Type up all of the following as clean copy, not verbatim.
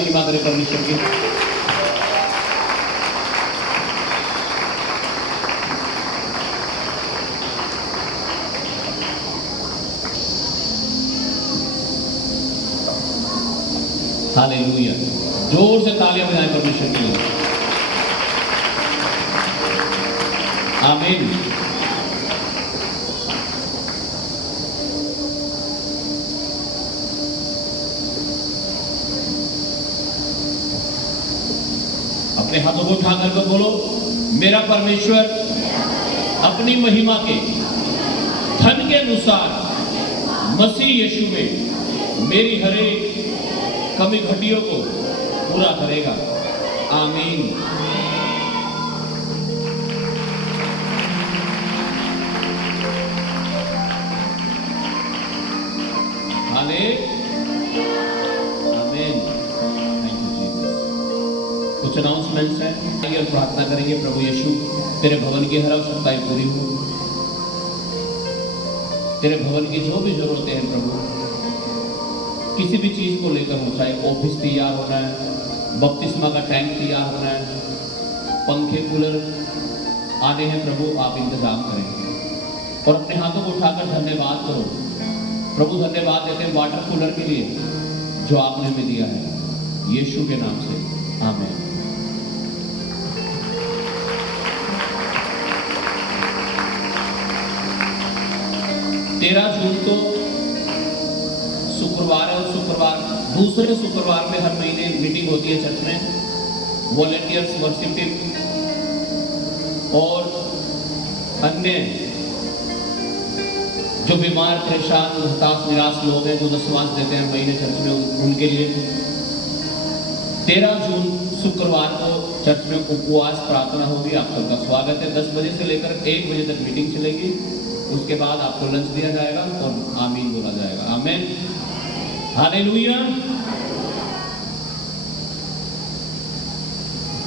महिमा करें परमेश्वर की। हालेलुया, जोर से तालियां बजाएं परमेश्वर के लिए। आमीन। अपने हाथों को उठा करके बोलो, मेरा परमेश्वर अपनी महिमा के धन के अनुसार मसीह यीशु में मेरी हर एक कमी घटियों को पूरा करेगा। आमीन। आमीन। Thank you Jesus. कुछ अनाउंसमेंट्स हैं, आइए प्रार्थना करेंगे। प्रभु यीशु, तेरे भवन की हर आवश्यकताएं पूरी हो, तेरे भवन की जो भी जरूरतें हैं प्रभु, किसी भी चीज को लेकर हो, चाहे ऑफिस तैयार होना है, बपतिस्मा का टैंक तैयार होना है, पंखे कूलर आने हैं प्रभु, आप इंतजाम करें। और अपने हाथों को उठाकर धन्यवाद करो। प्रभु धन्यवाद देते हैं वाटर कूलर के लिए जो आपने हमें दिया है, यीशु के नाम से आमीन। जून को शुक्रवार है, और शुक्रवार दूसरे शुक्रवार में हर महीने मीटिंग होती है चर्च में। वॉलंटियर्स, वर्शिप टीम और अन्य जो बीमार, परेशान, हताश, निराश लोग हैं, जो विश्वास देते हैं महीने चर्च में, उनके लिए 13 जून शुक्रवार को चर्च में उपवास प्रार्थना होगी। आप सबका स्वागत है। 10 बजे से लेकर 1 बजे तक मीटिंग चलेगी। उसके बाद आपको लंच दिया जाएगा और आमीन बोला जाएगा। आमीन। हालेलुया।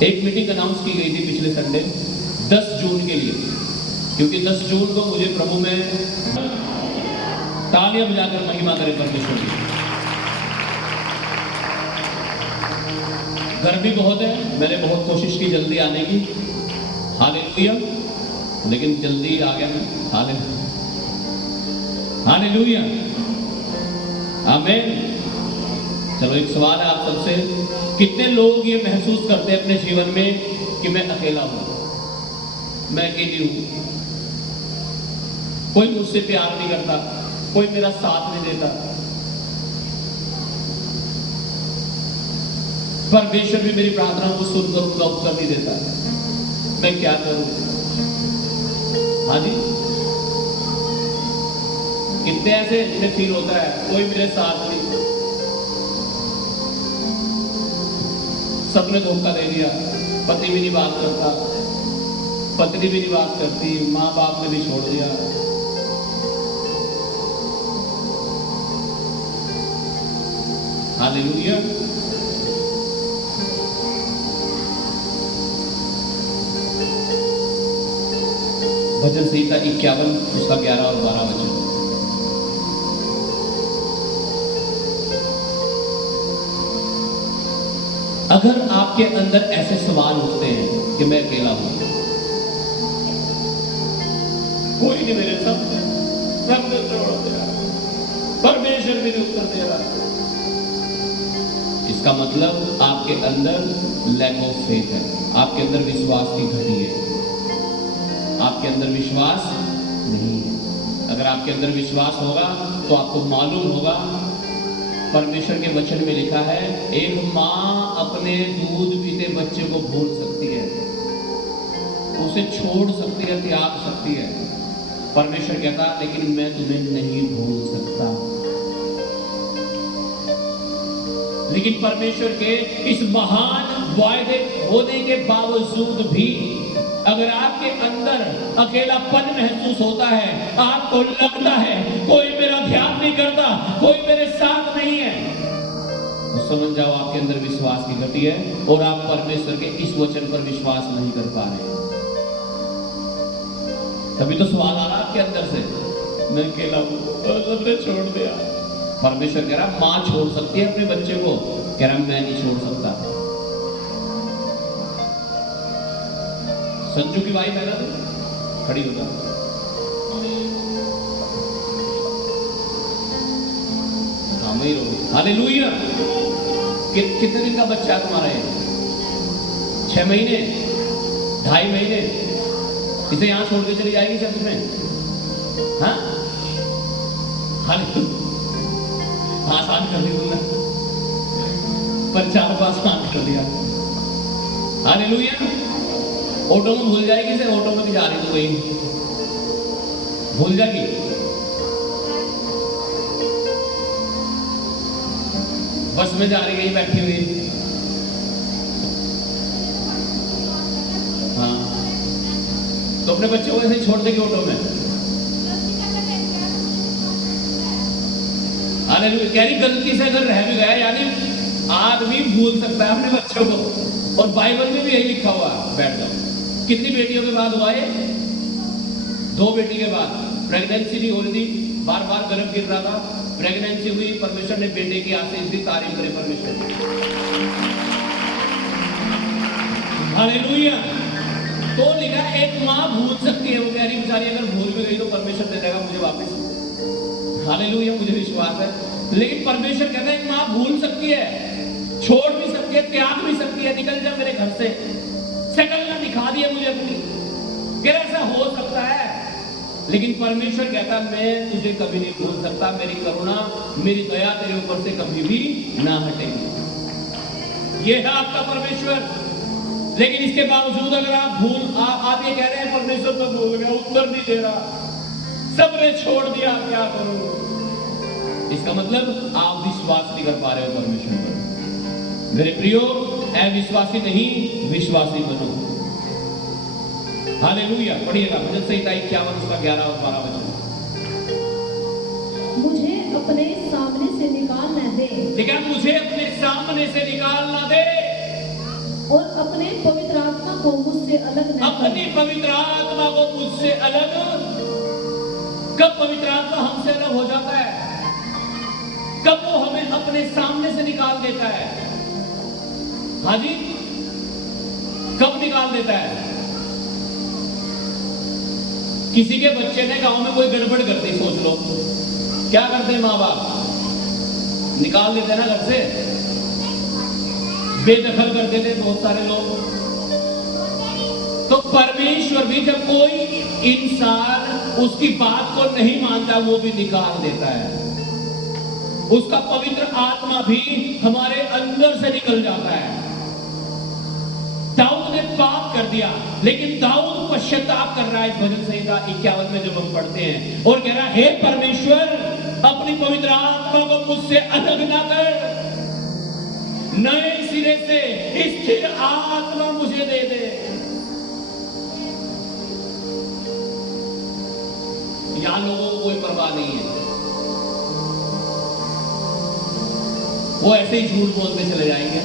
एक मीटिंग अनाउंस की गई थी पिछले संडे 10 जून के लिए, क्योंकि 10 जून को मुझे प्रभु में तालियां बजाकर महिमा करे परमेश्वर की। गर्मी बहुत है, मैंने बहुत कोशिश की जल्दी आने की। हालेलुया। लेकिन जल्दी आ गया मैं। हालेलुया। आमीन। चलो, एक सवाल है आप सबसे, कितने लोग ये महसूस करते हैं अपने जीवन में कि मैं अकेला हूं, मैं अकेली हूं, कोई मुझसे प्यार नहीं करता, कोई मेरा साथ नहीं देता, परमेश्वर भी मेरी प्रार्थना को सुनकर उनका उत्तर नहीं देता, मैं क्या करूं? हाँ जी, कितने ऐसे जिन्हें फील होता है कोई मेरे साथ नहीं, सबने धोखा दे दिया, पति भी नहीं बात करता, पत्नी भी नहीं बात करती, माँ बाप ने भी छोड़ दिया। हालेलुया। भजन संहिता 51 उसका 11 और 12 वचन। अगर आपके अंदर ऐसे सवाल उठते हैं कि मैं अकेला हूं, कोई नहीं मेरे साथ, परमेश्वर भी नहीं उत्तर दे रहा, इसका मतलब आपके अंदर लैक ऑफ फेथ है, आपके अंदर विश्वास की घटी है, आपके अंदर विश्वास नहीं है। अगर आपके अंदर विश्वास होगा तो आपको मालूम होगा, परमेश्वर के वचन में लिखा है, एक माँ अपने दूध पीते बच्चे को भूल सकती है, उसे छोड़ सकती है, त्याग सकती है। परमेश्वर कहता, लेकिन मैं तुम्हें नहीं भूल सकता। लेकिन परमेश्वर के इस महान वायदे होने के बावजूद भी अगर आपके अंदर अकेलापन महसूस होता है, आपको लगता है कोई मेरा ध्यान नहीं करता, कोई मेरे साथ नहीं है, तो समझ जाओ आपके अंदर विश्वास की घटी है और आप परमेश्वर के इस वचन पर विश्वास नहीं कर पा रहे। तभी तो सवाल आ रहा आपके अंदर से, मैं अकेला हूं, सबने छोड़ दिया। परमेश्वर कह रहा, मां छोड़ सकती है अपने बच्चे को, कह रहा मैं नहीं छोड़ सकता। संजू की वाइफ है ना, तो खड़ी होगा। हालेलुया। कितने दिन का बच्चा है तुम्हारा? ये 6 महीने, 2.5 महीने। इसे यहां छोड़ के चली जाएगी चर्च में? हाँ, आसान कर दी तुमने, पर 4-5 आसान कर दिया। हालेलुया। ऑटो में भूल जाएगी, से ऑटो में भी जा रही तो वही भूल जाएगी। बस में जा रही है, बैठी हुई। हाँ, तो अपने बच्चों को ऐसे छोड़ देगी ऑटो में। हालेलुया। कह रही गलती से अगर रह भी गया, यानी आदमी भूल सकता है अपने बच्चों को, और बाइबल में भी यही लिखा हुआ। बैठ जाओ। कितनी बेटियों के बाद हुआ है? 2 बेटी के बाद। प्रेगनेंसी नहीं हो रही थी, बार बार गर्भ गिर रहा था, प्रेगनेंसी हुई, परमेश्वर ने बेटे की आशीष दी। तारीफ करे परमेश्वर की। हालेलुया। तो लिखा एक माँ भूल सकती है, वो कह रही बेचारी अगर भूल भी गई तो परमेश्वर दे देगा मुझे वापस। हालेलुया, मुझे विश्वास है। लेकिन परमेश्वर कहता है एक माँ भूल सकती है, छोड़ भी सकती है, त्याग भी सकती है, निकल जा मेरे घर से, शकल ना दिखा दिया मुझे अपनी। फिर ऐसा हो सकता है, लेकिन परमेश्वर कहता मैं तुझे कभी नहीं भूल सकता। मेरी करुणा, मेरी दया तेरे ऊपर से कभी भी ना हटेगी। ये है आपका परमेश्वर। लेकिन इसके बावजूद अगर आप ये कह रहे हैं परमेश्वर तो भूल गया, उत्तर नहीं दे रहा, सबने छोड़ दिया, क्या करूं? इसका मतलब आप विश्वास नहीं कर पा रहे हो परमेश्वर पर। मेरे प्रियो, अविश्वासी नहीं, विश्वासी बनो। हालेलुया। पढ़िएगा भजन संहिता 51 उसका 11 और 12 वचन। मुझे अपने सामने से निकाल न दे, लेकिन मुझे अपने सामने से निकाल ना दे, और अपने पवित्र आत्मा को मुझसे अलग न कर। अपनी पवित्र आत्मा को मुझसे अलग। कब पवित्र आत्मा हमसे अलग हो जाता है? कब वो हमें अपने सामने से निकाल देता है? हाँ जी, कब निकाल देता है? किसी के बच्चे ने गांव में कोई गड़बड़ कर दी, सोच लो क्या करते हैं माँ बाप? निकाल देते ना घर से, बेदखल कर देते बहुत सारे लोग। तो परमेश्वर भी जब कोई इंसान उसकी बात को नहीं मानता, वो भी निकाल देता है। उसका पवित्र आत्मा भी हमारे अंदर से निकल जाता है। दाऊद ने पाप कर दिया, लेकिन दाऊद पश्चाताप कर रहा है इस भजन संहिता 51 में जब हम पढ़ते हैं, और कह रहा है हे परमेश्वर, अपनी पवित्र आत्मा को मुझसे अलग ना कर, नए सिरे से स्थिर आत्मा मुझे दे दे। यहां लोगों को कोई परवाह नहीं है, वो ऐसे ही झूठ बोलते चले जाएंगे,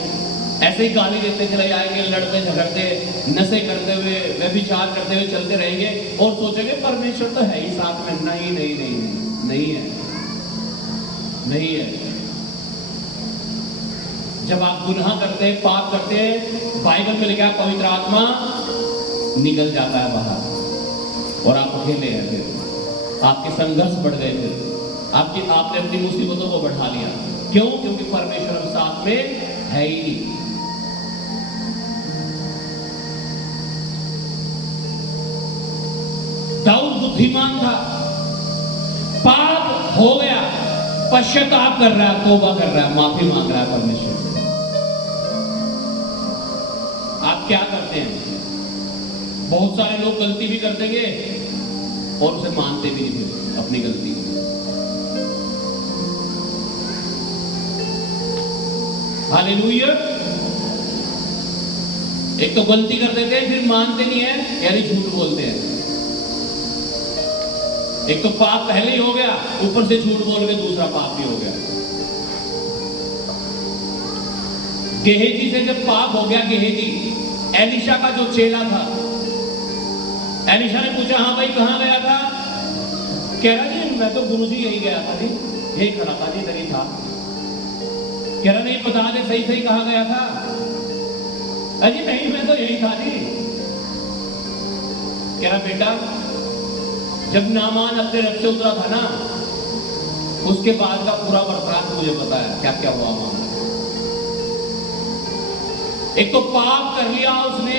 ऐसे ही गाली देते चले जाएंगे, लड़ते झगड़ते, नशे करते हुए, व्यभिचार करते हुए चलते रहेंगे, और सोचेंगे परमेश्वर तो है ही साथ में। नहीं नहीं नहीं नहीं, नहीं है, नहीं है। जब आप गुनाह करते हैं, पाप करते हैं, बाइबल में लिखा है पवित्र आत्मा निकल जाता है बाहर, और आप अकेले हैं। फिर आपके संघर्ष बढ़ गए, फिर आपने अपनी मुसीबतों को बढ़ा लिया। क्यों? क्योंकि परमेश्वर हम साथ में है ही नहीं। दाऊद बुद्धिमान था, पाप हो गया, पश्चाताप कर रहा है, तौबा कर रहा है, माफी मांग रहा है परमेश्वर से। आप क्या करते हैं? बहुत सारे लोग गलती भी कर देंगे और उसे मानते भी नहीं फिर अपनी गलती को। हालेलुया। एक तो गलती कर देते हैं, फिर मानते नहीं है, यानी झूठ बोलते हैं। एक तो पाप पहले ही हो गया, ऊपर से झूठ बोल के दूसरा पाप भी हो गया। गेहजी से जब पाप हो गया, गेहजी एलिशा का जो चेला था, एलिशा ने पूछा हाँ भाई कहां गया था? कह रहा जी मैं तो गुरुजी यही गया था जी, यही खड़ा था जी, इधर ही था। कह रहा नहीं बता दे सही सही कहाँ गया था। अजी नहीं मैं तो यही था जी। कह रहा बेटा जब नामान अपने रथ से उतरा था ना, उसके बाद का पूरा वृतांत मुझे पता है क्या क्या हुआ वहां। एक तो पाप कर लिया उसने,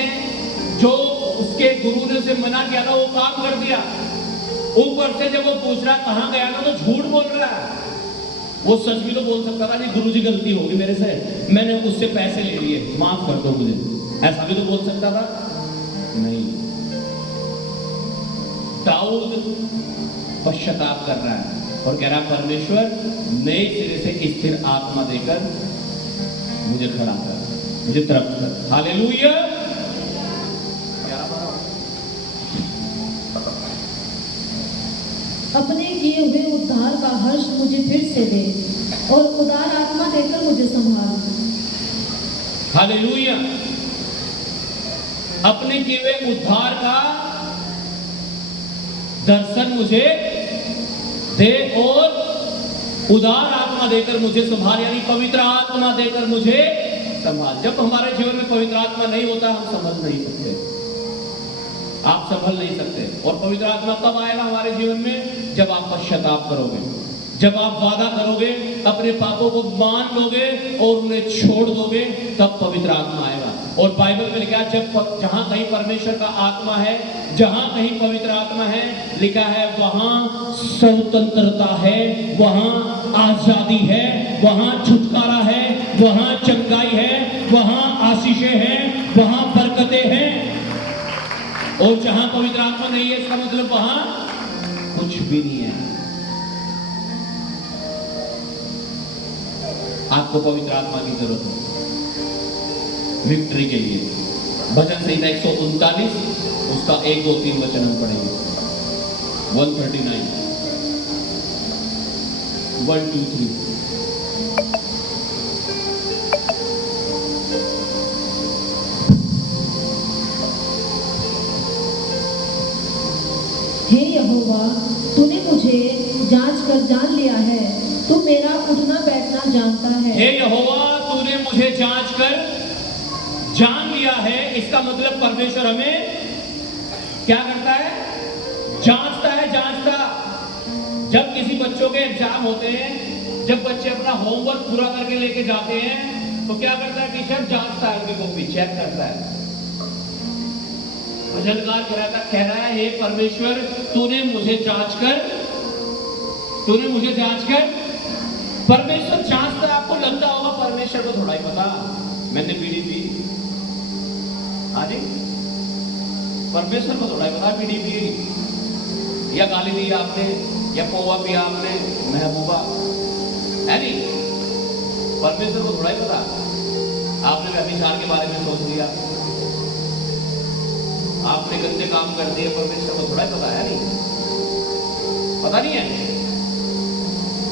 जो उसके गुरु ने उसे मना किया था वो काम कर दिया। ऊपर से जब वो पूछ रहा कहां गया था तो झूठ बोल रहा है। वो सच भी तो बोल सकता था नहीं गुरुजी गलती होगी मेरे से, मैंने उससे पैसे ले लिए माफ कर दो मुझे, ऐसा भी तो बोल सकता था। नहीं, दाऊद पश्चाताप कर रहा है और कह रहा परमेश्वर नए सिरे से स्थिर आत्मा देकर मुझे खड़ा कर, मुझे तृप्त कर। हालेलुया। अपने किए हुए उद्धार का हर्ष मुझे फिर से दे और उदार आत्मा देकर मुझे संभाल। हालेलुया। अपने किए हुए उद्धार का दर्शन मुझे दे और उदार आत्मा देकर मुझे संभाल, यानी पवित्र आत्मा देकर मुझे संभाल। जब हमारे जीवन में पवित्र आत्मा नहीं होता हम समझ नहीं सकते, आप संभल नहीं सकते। और पवित्र आत्मा कब आएगा हमारे जीवन में? जब आप पश्चाताप करोगे, जब आप वादा करोगे, अपने पापों को मान लोगे और उन्हें छोड़ दोगे, तब पवित्र आत्मा आएगा। और बाइबल में लिखा है जब जहां कहीं परमेश्वर का आत्मा है, जहां कहीं पवित्र आत्मा है, लिखा है वहां स्वतंत्रता है, वहां आजादी है, वहां छुटकारा है, वहां चंगाई है, वहां आशीषें हैं, वहां बरकतें हैं। और जहां पवित्र आत्मा नहीं है इसका मतलब वहां कुछ भी नहीं है। आपको पवित्र आत्मा की जरूरत है विक्ट्री के लिए। भजन संहिता 139 उसका 1, 2, 3 वचन हम पढ़ेंगे। 139 1, 2, 3। हे यहोवा तूने मुझे जांच कर जान लिया है, तू मेरा उठना बैठना जानता है। हे यहोवा तूने मुझे जांच कर जान लिया है। इसका मतलब परमेश्वर हमें क्या करता है? जांचता है। जांचता, जब किसी बच्चों के एग्जाम होते हैं, जब बच्चे अपना होमवर्क पूरा करके लेके जाते हैं तो क्या करता है? टीचर जांचता है, उनकी कॉपी चेक करता है। भजनकार कह रहा है हे परमेश्वर तूने मुझे जांच कर, तूने मुझे जांच कर। परमेश्वर जांचता है। आपको लगता होगा परमेश्वर को थोड़ा ही पता, मैंने बीड़ी पी, आदि परमेश्वर को थोड़ा ही पता बीड़ी पी या गाली दी आपने या पोवा पिया आपने महबूबा, है नहीं? परमेश्वर को थोड़ा ही पता। आपने व्यभिचार के बारे में सोच लिया, आपने गंदे काम कर दिए, परमेश्वर को थोड़ा ही पता है। नहीं पता नहीं है,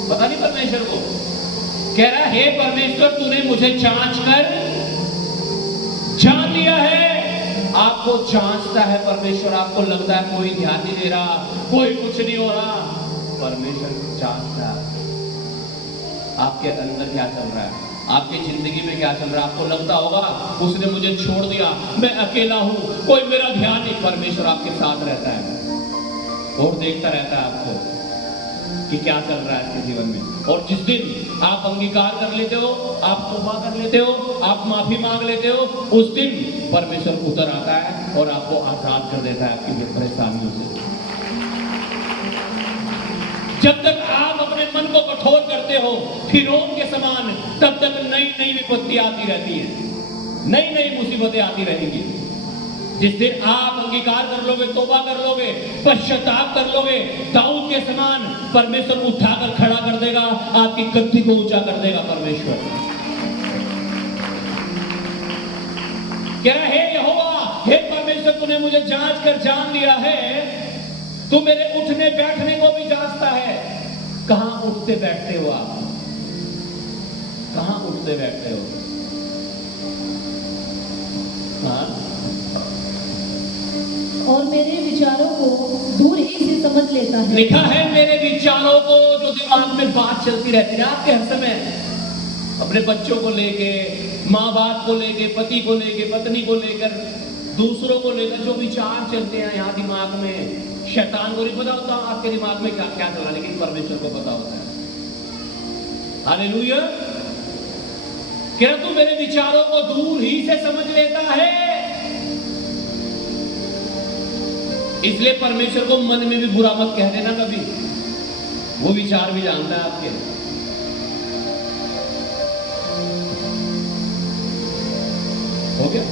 पता नहीं परमेश्वर को। कह रहा है हे परमेश्वर तूने मुझे जांच कर जान लिया है। आपको जांचता है परमेश्वर। आपको लगता है कोई ध्यान नहीं दे रहा, कोई कुछ नहीं हो रहा, परमेश्वर जांचता है आपके अंदर क्या चल रहा है, आपकी जिंदगी में क्या चल रहा है। आपको लगता होगा उसने मुझे छोड़ दिया, मैं अकेला हूं, कोई मेरा ध्यान नहीं। परमेश्वर आपके साथ रहता है और देखता रहता है आपको कि क्या चल रहा है आपके जीवन में। और जिस दिन आप अंगीकार कर लेते हो, आप तौबा कर लेते हो, आप माफी मांग लेते हो, उस दिन परमेश्वर उतर आता है और आपको आजाद कर देता है आपकी परेशानियों से। जब तक आप अपने मन को कठोर करते हो फिरौन के समान, तब तक नई नई विपत्ति आती रहती है, नई नई मुसीबतें आती रहेंगी। जिस दिन आप अंगीकार कर लोगे, तौबा कर लोगे, पश्चाताप कर लोगे, दाऊद के समान परमेश्वर उठाकर खड़ा कर देगा, आपकी गद्दी को ऊंचा कर देगा परमेश्वर। कह रहा है हे यहोवा, हे परमेश्वर तूने मुझे जांच कर जान लिया है, तू मेरे उठने बैठने को भी जांचता है। कहां उठते बैठते हो आप? कहां उठते बैठते हो? हाँ? और मेरे विचारों को दूर ही से समझ लेता है। लिखा है मेरे विचारों को, जो दिमाग में बात चलती रहती है आपके हर समय, अपने बच्चों को लेके, माँ बाप को लेके, पति को लेके, पत्नी को लेकर, दूसरों को लेकर जो विचार चलते हैं यहाँ दिमाग में, शैतान को नहीं पता होता आपके दिमाग में क्या क्या चल रहा है, लेकिन परमेश्वर को पता होता है। हालेलुया। क्या तू मेरे विचारों को दूर ही से समझ लेता है? इसलिए परमेश्वर को मन में भी बुरा मत कह देना कभी, वो विचार भी जानता है आपके। हो गया?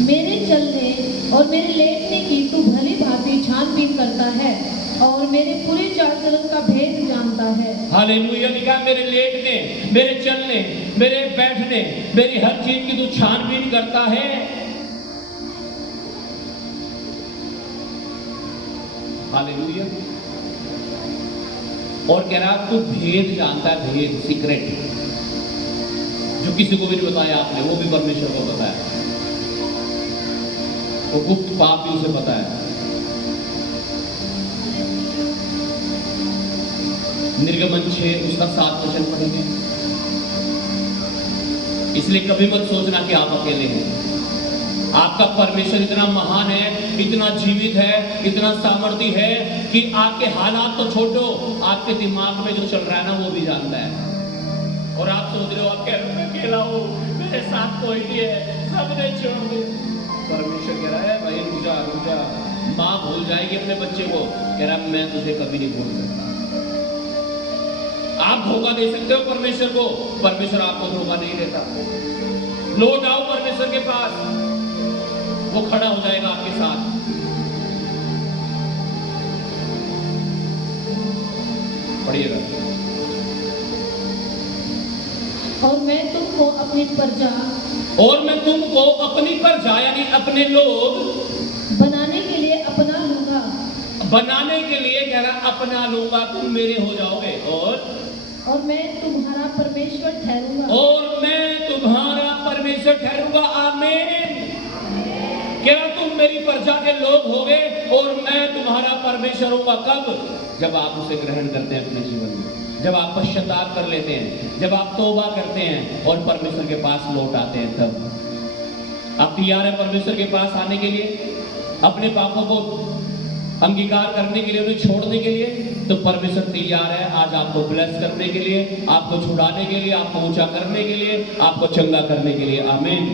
मेरे चलने और मेरे लेटने की तू भली भांति छानबीन करता है और मेरे पूरे चाल चलन का भेद जानता है। हालेलुया। लिखा मेरे लेटने, मेरे चलने, मेरे बैठने, मेरी हर चीज की तू छानबीन करता है। हालेलुया। और कह रहा तू भेद जानता है, भेद, सीक्रेट, जो किसी को भी नहीं बताया आपने, वो भी परमेश्वर को पता है। वो गुप्त पाप भी उसे पता है। निर्गमन 6 उसका 7 वचन पढ़ेंगे। इसलिए कभी मत सोचना कि आप अकेले हैं। आपका परमेश्वर इतना महान है, इतना जीवित है, इतना सामर्थी है कि आपके हालात तो छोड़ो, आपके दिमाग में जो चल रहा है ना वो भी जानता है। और आप सोच रहे हो आप कह रहे हो मैं अकेला हूं, मेरे साथ कोई नहीं है, सबने छोड़ दिया। परमेश्वर कह रहा है भाई रुक जा, रुक जा। माँ भूल जाएगी अपने बच्चे को, कह रहा मैं तुझे कभी नहीं भूल सकता। आप धोखा दे सकते हो परमेश्वर को, परमेश्वर आपको धोखा नहीं देता। लौट आओ परमेश्वर के पास, वो खड़ा हो जाएगा आपके साथ। पढ़िएगा। और मैं तुमको अपनी प्रजा, और मैं तुमको अपनी प्रजा यानी अपने लोग बनाने के लिए अपना लूंगा। बनाने के लिए कह रहा अपना लूंगा, तुम मेरे हो जाओगे। और मैं तुम्हारा परमेश्वर ठहरूंगा। और मैं तुम्हारा परमेश्वर ठहरूंगा। आमीन। क्या तुम मेरी प्रजा के लोग होगे और मैं तुम्हारा परमेश्वर होगा। कब? जब आप उसे ग्रहण करते हैं अपने जीवन में, जब आप पश्चाताप कर लेते हैं, जब आप तौबा करते हैं और परमेश्वर के पास लौट आते हैं। तब आप तैयार है परमेश्वर के पास आने के लिए, अपने पापों को अंगीकार करने के लिए, उन्हें छोड़ने के लिए। तो परमेश्वर तैयार है आज आपको ब्लेस करने के लिए, आपको छुड़ाने के लिए, आपको ऊंचा करने के लिए, आपको चंगा करने के लिए। आमीन।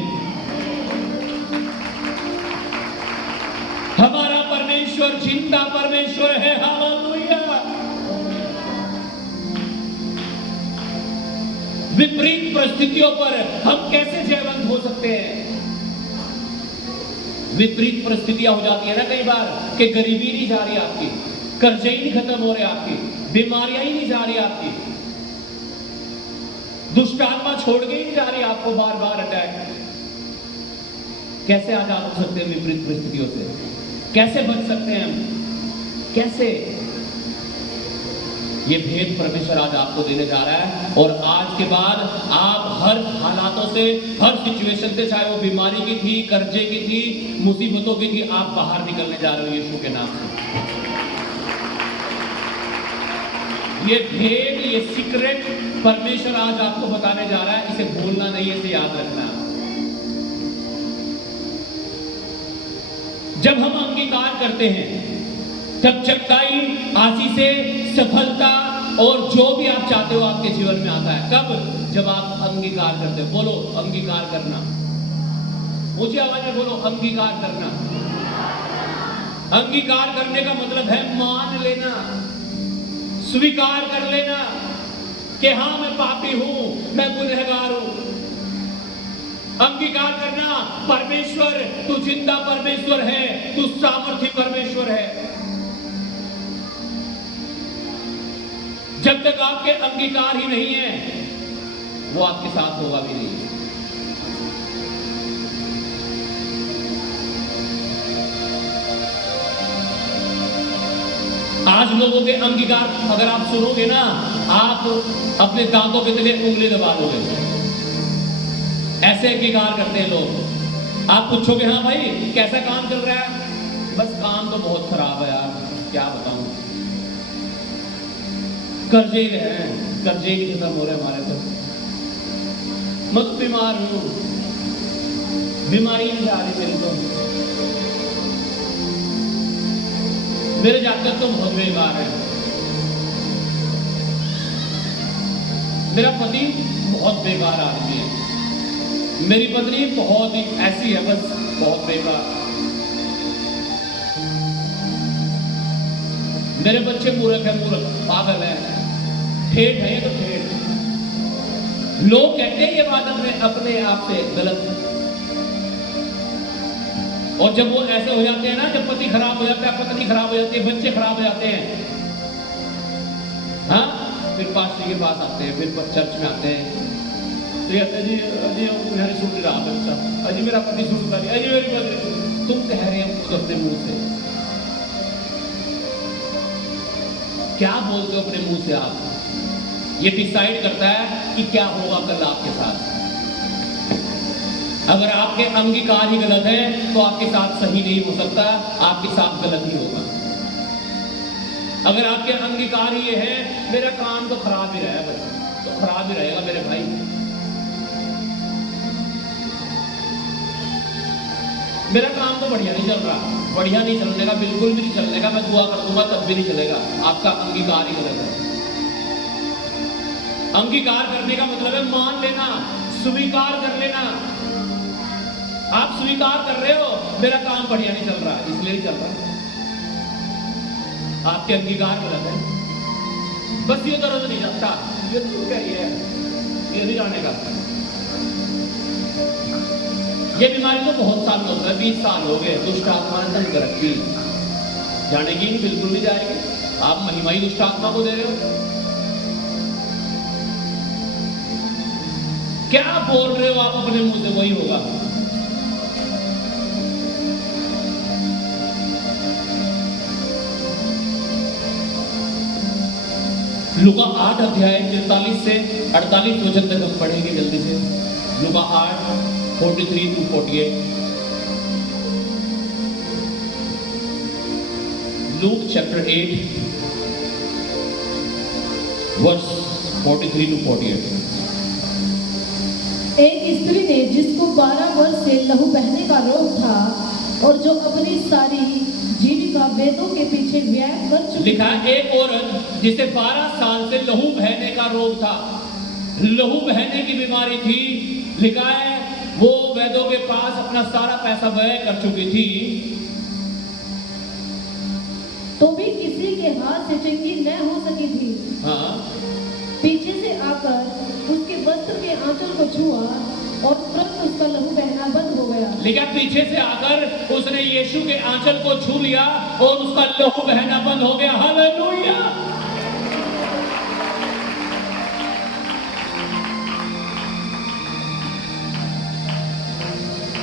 हमारा परमेश्वर जिंदा परमेश्वर है। हालेलुया। विपरीत परिस्थितियों पर हम कैसे जयवंत हो सकते हैं? विपरीत परिस्थितियां हो जाती है ना कई बार कि गरीबी नहीं जा रही आपकी, कर्जे ही नहीं खत्म हो रहे आपकी, बीमारियां ही नहीं जा रही आपकी, दुष्टात्मा छोड़ के ही नहीं जा रही आपको, बार बार अटैक। कैसे आजाद हो सकते हैं विपरीत परिस्थितियों से? कैसे बच सकते हैं हम? कैसे? ये भेद परमेश्वर आज आपको देने जा रहा है। और आज के बाद आप हर हालातों से, हर सिचुएशन से, चाहे वो बीमारी की थी, कर्जे की थी, मुसीबतों की थी, आप बाहर निकलने जा रहे हो यीशु के नाम से। ये भेद, ये सीक्रेट परमेश्वर आज आपको बताने जा रहा है। इसे भूलना नहीं है, इसे याद रखना। जब हम अंगीकार करते हैं तब चंगाई, आशीषें, सफलता और जो भी आप चाहते हो आपके जीवन में आता है। कब? जब आप अंगीकार करते हो। बोलो अंगीकार करना। ऊंची आवाज में बोलो अंगीकार करना। अंगीकार करने का मतलब है मान लेना, स्वीकार कर लेना कि हाँ मैं पापी हूं, मैं गुनहगार हूं। अंगीकार करना परमेश्वर तू जिंदा परमेश्वर है, तू सामर्थी परमेश्वर है। जब तक आपके अंगीकार ही नहीं है वो आपके साथ होगा भी नहीं। आज लोगों के अंगीकार अगर आप सुनोगे ना, आप अपने दांतों के तले उंगली दबा लोगे। ऐसे अंगीकार करते हैं लोग। आप पूछोगे हाँ भाई कैसा काम चल रहा है? बस काम तो बहुत खराब है यार, क्या बताऊं, कर्जे ही हैं, कर्जे ही नहीं खत्म हो रहे हमारे तो। मैं तो बीमार हूँ, बीमारी नहीं जा रही मेरी तो। मेरे जातक तो बहुत बेकार है। मेरा पति बहुत बेकार आदमी है, मेरी पत्नी बहुत ही ऐसी है, बस बहुत बेकार। मेरे बच्चे मूर्ख है, मूर्ख पागल है, ठेठ है, ये तो ठेठ। लोग कहते हैं ये बात अपने आप से गलत। और जब वो ऐसे हो जाते हैं ना, जब पति खराब हो जाता है, पत्नी खराब हो जाती है, बच्चे खराब हो जाते हैं, हाँ, फिर पास्टर के पास आते हैं, फिर चर्च में आते हैं, तो कहते जी अजी मेरे सुन नहीं रहा बच्चा, अजी मेरा पति सुनता नहीं, अजी मेरी पत्नी। तुम कह रहे हो अपने मुंह से, क्या बोलते हो अपने मुंह से आप? ये डिसाइड करता है कि क्या होगा कल आपके साथ। अगर आपके अंगीकार ही गलत है तो आपके साथ सही नहीं हो सकता, आपके साथ गलत ही होगा। अगर आपके अंगीकार ही ये है मेरा काम तो खराब ही रहेगा, बस तो खराब ही रहेगा मेरे भाई। मेरा काम तो बढ़िया नहीं चल रहा, बढ़िया नहीं चलने का, बिल्कुल भी नहीं चलने का, मैं दुआ कर दूंगा तब भी नहीं चलेगा। आपका अंगीकार ही गलत है। अंगीकार करने का मतलब है मान लेना, स्वीकार कर लेना। आप स्वीकार कर रहे हो मेरा काम बढ़िया नहीं चल रहा, इसलिए नहीं चल रहा, आपके अंगीकार गलत है। बस ये दर्द नहीं जाता, ये तो क्या ये नहीं जाने का। ये बीमारी तो बहुत साल में होता है, 20 साल हो गए, दुष्ट आत्मा ने तंग रखी, जानेगी नहीं, बिल्कुल नहीं जाएगी। आप महिमा ही दुष्ट आत्मा को दे रहे हो। क्या बोल रहे हो आप अपने मुंह से, वही होगा। लूका 8 अध्याय 43 से 48 वचन तक हम पढ़ेंगे जल्दी से। लूका 8 43 to 48। Luke chapter 8 verse 43 to 48। एक स्त्री ने जिसको 12 वर्ष से लहू बहने का रोग था और जो अपनी सारी जीविका वेदों के पीछे व्यय कर चुकी। लिखा है एक औरत जिसे 12 साल से लहू बहने का रोग था, लहू बहने की बीमारी थी। लिखा है वो वैद्यों के पास अपना सारा पैसा व्यय कर चुकी थी, तो भी किसी के हाथ से चंगी न हो सकी थी। हाँ, पीछे से आकर उसके वस्त्र के आंचल को छुआ और तुरंत उसका लहू बहना बंद हो गया। लिखा पीछे से आकर उसने यीशु के आंचल को छू लिया और उसका लहू बहना बंद हो गया। हालेलुया।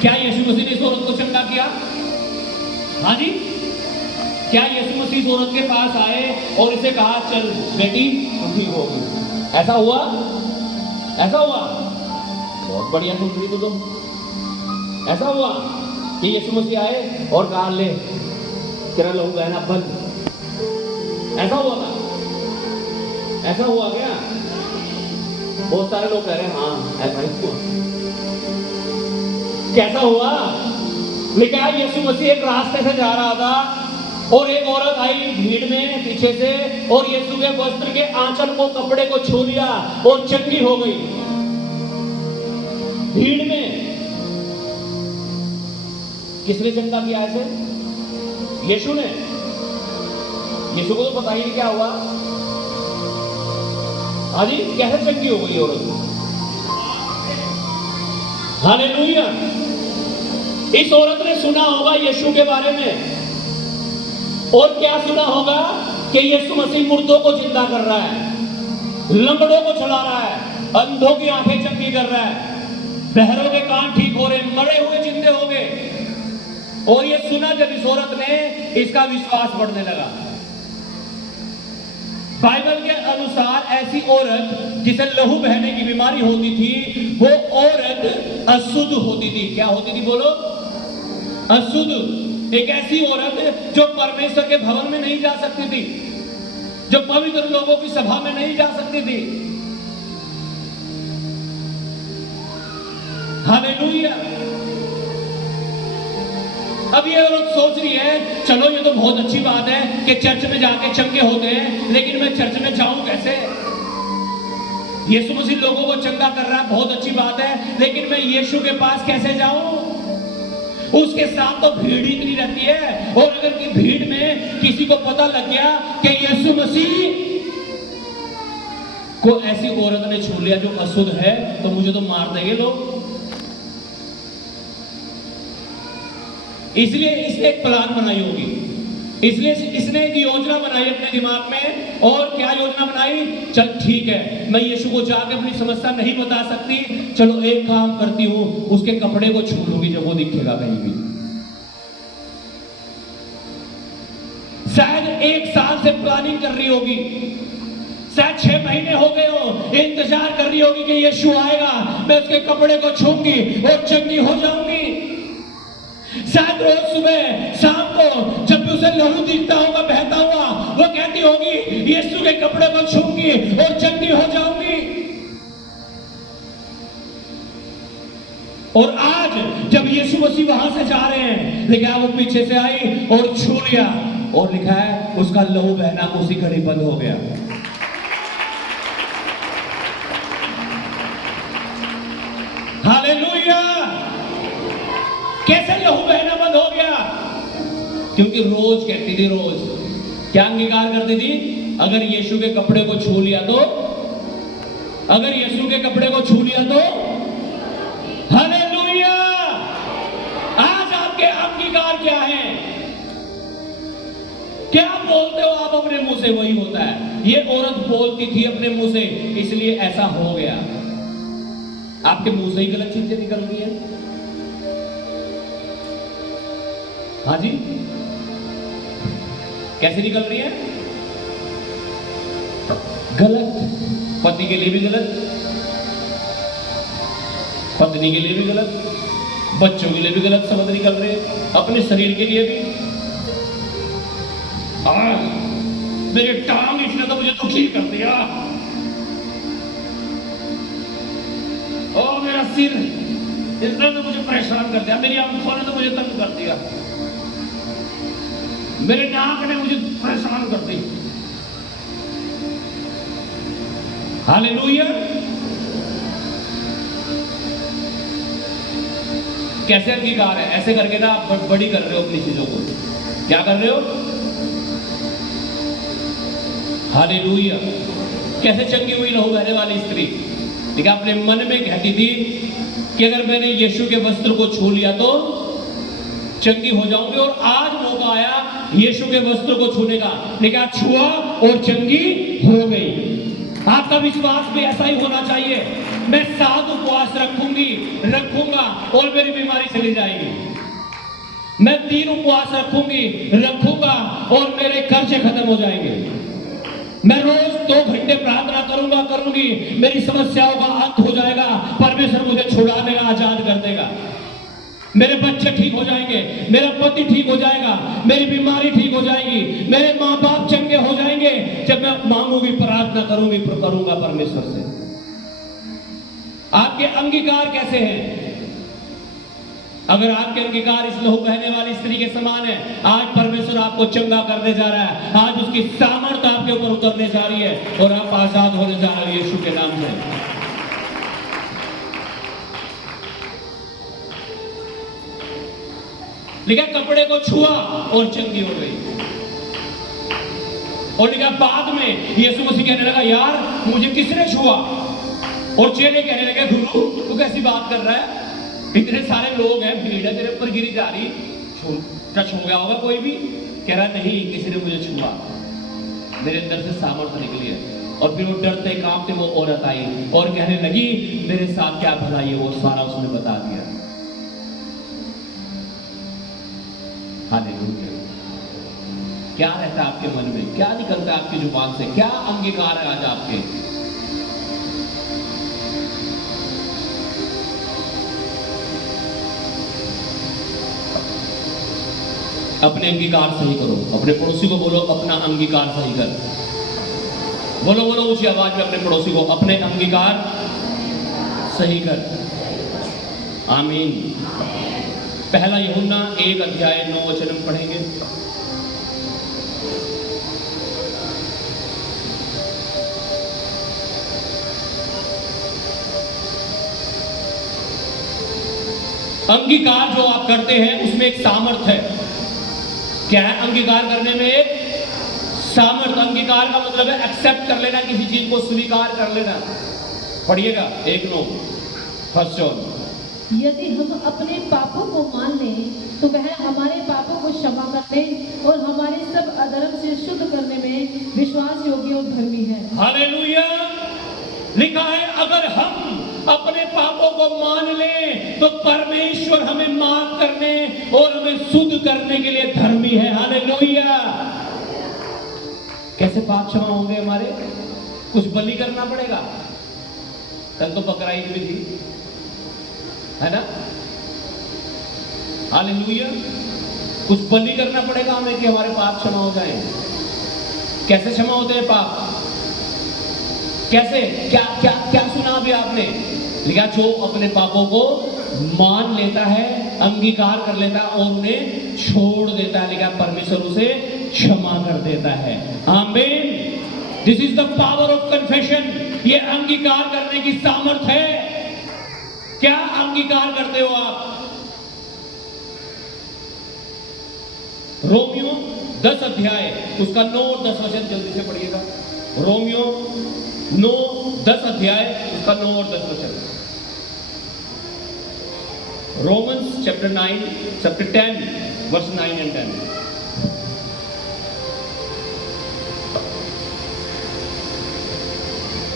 क्या यीशु मसीह ने इस औरत को चंगा किया? हाँ जी। क्या यीशु मसीह इस औरत के पास आए और इसे कहा चल बेटी तू ठीक होगी? ऐसा हुआ? ऐसा हुआ? बहुत बढ़िया सुन रही तुम। ऐसा हुआ कि यीशु मसीह आए और कहा ले तेरा लहू बहना बंद? ऐसा हुआ था? ऐसा हुआ क्या? बहुत सारे लोग कह रहे हैं हाँ ऐसा ही हुआ। कैसा हुआ? लिखा यीशु मसीह एक रास्ते से जा रहा था और एक औरत आई भीड़ में पीछे से और यीशु के वस्त्र के आंचल को, कपड़े को छू लिया और चंगी हो गई। भीड़ में किसने चंगा किया ऐसे? यीशु ने। यीशु को तो पता ही नहीं क्या हुआ। हाँ जी, कैसे चंगी हो गई औरत? हालेलुया। इस औरत ने सुना होगा यीशु के बारे में, और क्या सुना होगा कि यीशु मसीह मुर्दों को जिंदा कर रहा है, लंगड़ों को चला रहा है, अंधों की आंखें चंगी कर रहा है, बहरों के कान ठीक हो रहे, मरे हुए जिंदे हो गए। और ये सुना जब इस औरत ने, इसका विश्वास बढ़ने लगा। बाइबल के अनुसार ऐसी औरत जिसे लहू बहने की बीमारी होती थी, वो औरत अशुद्ध होती थी। क्या होती थी बोलो? अशुद्ध। एक ऐसी औरत जो परमेश्वर के भवन में नहीं जा सकती थी, जो पवित्र लोगों की सभा में नहीं जा सकती थी, हालेलुया। अब ये औरत सोच रही है, चलो ये तो बहुत अच्छी बात है कि चर्च में जाके चंगे होते हैं, लेकिन मैं चर्च में जाऊं कैसे? यीशु मसीह लोगों को चंगा कर रहा है, बहुत अच्छी बात है, लेकिन मैं यीशु के पास कैसे जाऊं? उसके साथ तो भीड़ ही इतनी रहती है, और अगर की भीड़ में किसी को पता लग गया कि यीशु मसीह को ऐसी औरत ने छू लिया जो अशुद्ध है, तो मुझे तो मार देंगे लोग। इसलिए इसने एक प्लान बनाई होगी, इसलिए इसने एक योजना बनाई अपने दिमाग में। और क्या योजना बनाई? चल ठीक है, मैं यीशु को जाके अपनी समस्या नहीं बता सकती, चलो एक काम करती हूं, उसके कपड़े को छू लूंगी जब वो दिखेगा कहीं भी। शायद 1 साल से प्लानिंग कर रही होगी, शायद 6 महीने हो गए हो, इंतजार कर रही होगी कि यीशु आएगा, मैं उसके कपड़े को छूंगी और चंगी हो जाऊंगी। शायद रोज सुबह शाम को जब भी उसे लहू दिखता होगा बहता हुआ, वो कहती होगी यीशु के कपड़े को छूंगी और चंगी हो जाऊंगी। और आज जब यीशु मसीह वहां से जा रहे हैं, लिखा है वो पीछे से आई और छू लिया, और लिखा है उसका लहू बहना उसी घड़ी बंद हो गया। हालेलुया। कैसे लहू बहना बंद हो गया? क्योंकि रोज कहती थी, रोज क्या अंगीकार करती थी? अगर यीशु के कपड़े को छू लिया तो, अगर यीशु के कपड़े को छू लिया तो। हालेलुया। आज आपके अंगीकार क्या है? क्या बोलते हो आप अपने मुंह से वही होता है। ये औरत बोलती थी अपने मुंह से, इसलिए ऐसा हो गया। आपके मुंह से ही गलत चीजें निकल रही है। हाँ जी, कैसे निकल रही है? गलत। पति के लिए भी गलत, पत्नी के लिए भी गलत, बच्चों के लिए भी गलत शब्द निकल रहे, अपने शरीर के लिए भी। मेरे टांग इसने तो मुझे दुखी कर दिया, ओ मेरा सिर इसने तो मुझे परेशान कर दिया, मेरी आंखों ने तो मुझे तंग कर दिया, मेरे नाक ने मुझे परेशान कर दी। हालेलुया। कैसे अंगीकार है? ऐसे करके ना आप बड़ी कर रहे हो अपनी चीजों को। क्या कर रहे हो? हालेलुया। कैसे चंगी हुई लहू बहने वाली स्त्री? देखिए, अपने मन में कहती थी कि अगर मैंने यीशु के वस्त्र को छू लिया तो चंगी हो जाऊंगी, और आज मौका आया यीशु के वस्त्र को छूने का। लेकिन छुआ और चंगी हो गई। आपका विश्वास भी ऐसा ही होना चाहिए। मैं 7 उपवास रखूंगा और मेरी बीमारी चली जाएगी। मैं 3 उपवास रखूंगा और मेरे कर्जे खत्म हो जाएंगे। मैं रोज 2 घंटे प्रार्थना करूंगी, मेरी समस्याओं का अंत हो जाएगा, परमेश्वर मुझे छुड़ा देगा, आजाद कर देगा, मेरे बच्चे ठीक हो जाएंगे, मेरा पति ठीक हो जाएगा, मेरी बीमारी ठीक हो जाएगी, मेरे माँ बाप चंगे हो जाएंगे जब मैं मांगूंगी, प्रार्थना करूंगा परमेश्वर से। आपके अंगीकार कैसे हैं? अगर आपके अंगीकार इस लहू बहने वाली स्त्री के समान है, आज परमेश्वर आपको चंगा करने जा रहा है, आज उसकी सामर्थ आपके ऊपर उतरने जा रही है और आप आजाद होने जा रहे हैं यीशु के नाम से। लिखा कपड़े को छुआ और चंगी हो गई। और लिखा बाद में यीशु मसीह कहने लगा, यार मुझे किसने छुआ? और चेले कहने लगे, गुरु तू कैसी बात कर रहा है? इतने सारे लोग हैं, भीड़ है तेरे ऊपर गिरी जा रही, छू गया होगा कोई भी? कह रहा नहीं, किसी ने मुझे छुआ, मेरे अंदर से सामर्थ्य निकली है। और फिर वो डरते कांपते वो औरत आई और कहने लगी, मेरे साथ क्या भलाई है, वो सारा उसने बता दिया। हालेलुया। क्या रहता है आपके मन में? क्या निकलता है आपकी जुबान से? क्या अंगीकार है आज आपके? अपने अंगीकार सही करो। अपने पड़ोसी को बोलो, अपना अंगीकार सही कर। बोलो बोलो ऊंची आवाज में अपने पड़ोसी को, अपने अंगीकार सही कर। आमीन। पहला यूहन्ना 1:9 हम पढ़ेंगे। अंगीकार जो आप करते हैं उसमें एक सामर्थ है। क्या है अंगीकार करने में? एक सामर्थ। अंगीकार का मतलब है एक्सेप्ट कर लेना, किसी चीज को स्वीकार कर लेना। पढ़िएगा 1:9 फर्स्ट जॉन। यदि हम अपने पापों को मान लें तो वह हमारे पापों को क्षमा करने और हमारे सब अधर्म से शुद्ध करने में विश्वास योग्य और धर्मी है। हालेलुया। लिखा है अगर हम अपने पापों को मान लें तो परमेश्वर हमें माफ करने और हमें शुद्ध करने के लिए धर्मी है। हालेलुया। कैसे पाप क्षमा होंगे हमारे? कुछ बलि करना पड़ेगा। कल तो बकरा ईद भी थी, है ना? हालेलुया। कुछ बलि करना पड़ेगा हमें कि हमारे पाप क्षमा हो जाएं। कैसे क्षमा होते हैं पाप? कैसे? क्या क्या क्या सुना अभी आपने? लिखा जो अपने पापों को मान लेता है, अंगीकार कर लेता है और उन्हें छोड़ देता है, लिखा परमेश्वर उसे क्षमा कर देता है। आमीन। This is the power of confession. ये अंगीकार करने की सामर्थ है। क्या अंगीकार करते हो आप? रोमियो 10 अध्याय उसका 9 और 10 वचन जल्दी से पढ़िएगा। रोमियो 10 अध्याय उसका 9 और 10 वचन। Romans chapter 10 verse 9 and 10।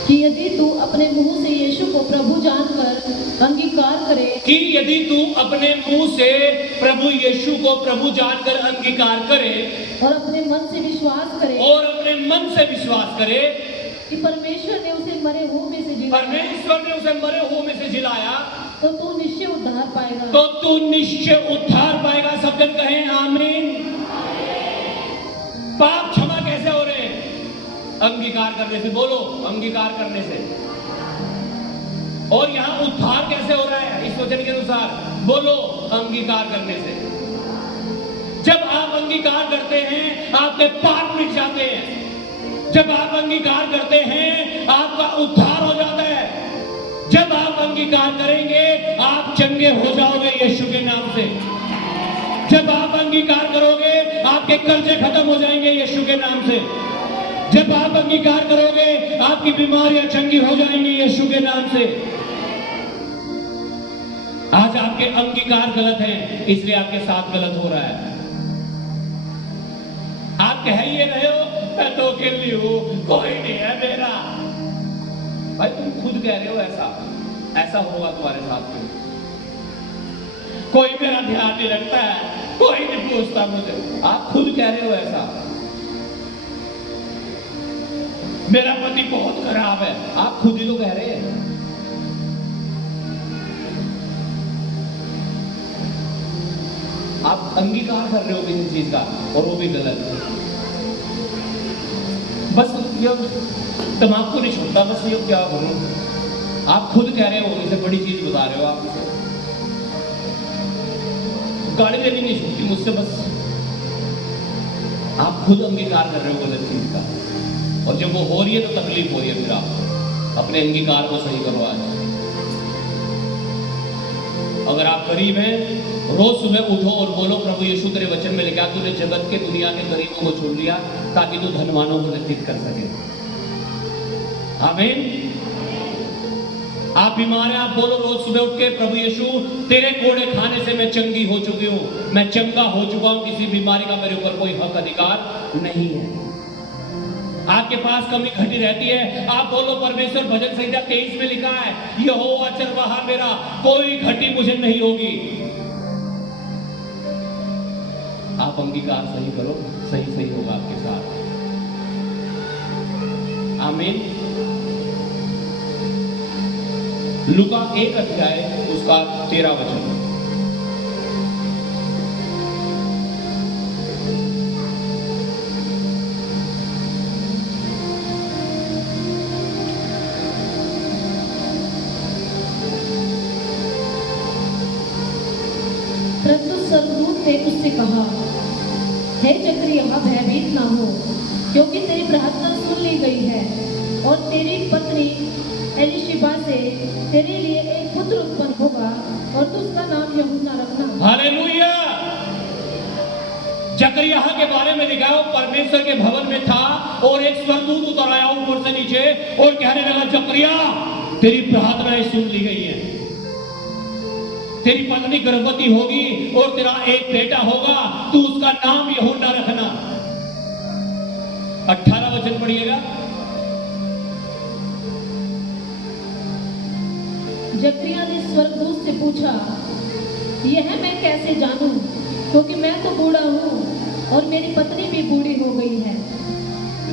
कि यदि तू अपने मुंह से यीशु को प्रभु जानकर अंगीकार करे कि यदि तू अपने मुंह से प्रभु यीशु को प्रभु जानकर अंगीकार करे और अपने मन से विश्वास करे कि परमेश्वर ने उसे मरे हुओं में से जिलाया, परमेश्वर ने उसे मरे हुओं में से जिलाया, तो तू निश्चय उद्धार पाएगा। तो तू निश्चय उद्धार पाएगा। सब जन कहें आमीन। पाप क्षमा कैसे हो रहे हैं? अंगीकार करने से। बोलो, अंगीकार करने से। और यहां उद्धार कैसे हो रहा है इस वचन के अनुसार? बोलो, अंगीकार करने से। जब आप अंगीकार करते हैं आपके पाप मिट जाते हैं। जब आप अंगीकार करते हैं आपका उद्धार हो जाता है। जब आप अंगीकार करेंगे आप चंगे हो जाओगे यीशु के नाम से। जब आप अंगीकार करोगे आपके कर्जे खत्म हो जाएंगे यीशु के नाम से। जब आप अंगीकार करोगे आपकी बीमारियां चंगी हो जाएंगी यीशु के नाम से। आज आपके अंगीकार गलत हैं, इसलिए आपके साथ गलत हो रहा है। आप कह ये रहे हो मैं तो अकेली हूं, कोई नहीं है मेरा। भाई तुम खुद कह रहे हो ऐसा होगा तुम्हारे साथ में। कोई मेरा ध्यान नहीं रखता है, कोई नहीं पूछता मुझे। आप खुद कह रहे हो ऐसा। मेरा पति बहुत खराब है, आप खुद ही तो कह रहे हैं। आप अंगीकार कर रहे हो किसी चीज का और वो भी गलत। बस ये दिमाग को नहीं छोड़ता। बस ये क्या बोलूं, आप खुद कह रहे हो, इसे बड़ी चीज बता रहे हो आप मुझे। गाड़ी लेनी नहीं छूटती मुझसे। बस आप खुद अंगीकार कर रहे हो गलत चीज का, और जब वो हो रही है तो तकलीफ हो रही है। फिर आप अपने अंगीकार को सही करो। आज अगर आप गरीब हैं, रोज सुबह उठो और बोलो प्रभु यीशु तेरे वचन में लिखा तूने जगत के दुनिया के गरीबों को छोड़ लिया ताकि तू धनवानों को लज्जित कर सके। आमीन। आप बीमार हैं, आप बोलो रोज सुबह उठ के प्रभु यीशु तेरे कोड़े खाने से मैं चंगी हो चुकी हूं, मैं चंगा हो चुका हूं, किसी बीमारी का मेरे ऊपर कोई हक अधिकार नहीं है। आपके पास कमी घटी रहती है, आप बोलो परमेश्वर भजन संहिता 23 में लिखा है यहोवा चरवाहा मेरा, कोई घटी मुझे नहीं होगी। आप अंगीकार सही करो, सही होगा आपके साथ। आमीन। लूका 1 अध्याय उसका 13 वचन। उससे कहा, हे जकरिया, भयभीत ना हो, क्योंकि तेरी प्रार्थना सुन ली गई है और तेरी पत्नी एलिशिबा से तेरे लिए एक पुत्र उत्पन्न होगा और तू उसका नाम यूहन्ना रखना। हालेलुया। जकरिया के बारे में लिखा है, परमेश्वर के भवन में था और एक स्वर्गदूत उतर आया ऊपर से नीचे और कहने लगा, जकरिया, तेरी प्रार्थनाएं सुन ली गई हैं, तेरी पत्नी गर्भवती होगी और तेरा एक बेटा होगा, तू उसका नाम यूहन्ना रखना। 18 वचन पढ़िएगा। जकरिया ने स्वर्गदूत से पूछा, यह मैं कैसे जानूं, क्योंकि मैं तो बूढ़ा हूँ और मेरी पत्नी भी बूढ़ी हो गई है।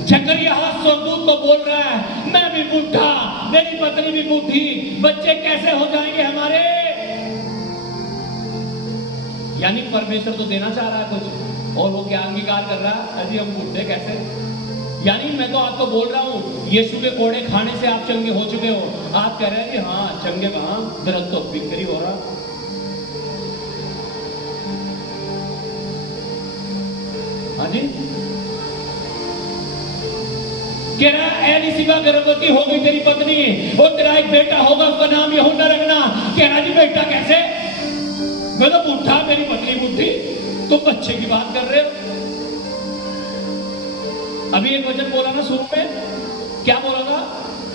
जकरिया स्वर्गदूत को बोल रहा है, मैं भी बूढ़ा, मेरी पत्नी भी बूढ़ी, बच्चे कैसे हो जाएंगे हमारे? यानी परमेश्वर तो देना चाह रहा है कुछ और वो क्या अंगीकार कर रहा है, अजी हम बूढ़े कैसे? यानी मैं तो आपको बोल रहा हूँ, यीशु के कोड़े खाने से आप चंगे हो चुके हो, आप कह रहे हैं कि हाँ चंगे कहाँ, दर्द तो बिक्री हो रहा। हाँ जी, कह रहा एलिशिबा गर्भवती हो गई तेरी पत्नी और तेरा एक बेटा होगा, उसका नाम यूहन्ना रखना। कह रहा जी बेटा कैसे? मैं तो बूढ़ा, मेरी पत्नी बूढ़ी, तुम बच्चे की बात कर रहे हो। अभी एक वचन बोला ना शुरू में, क्या बोला था?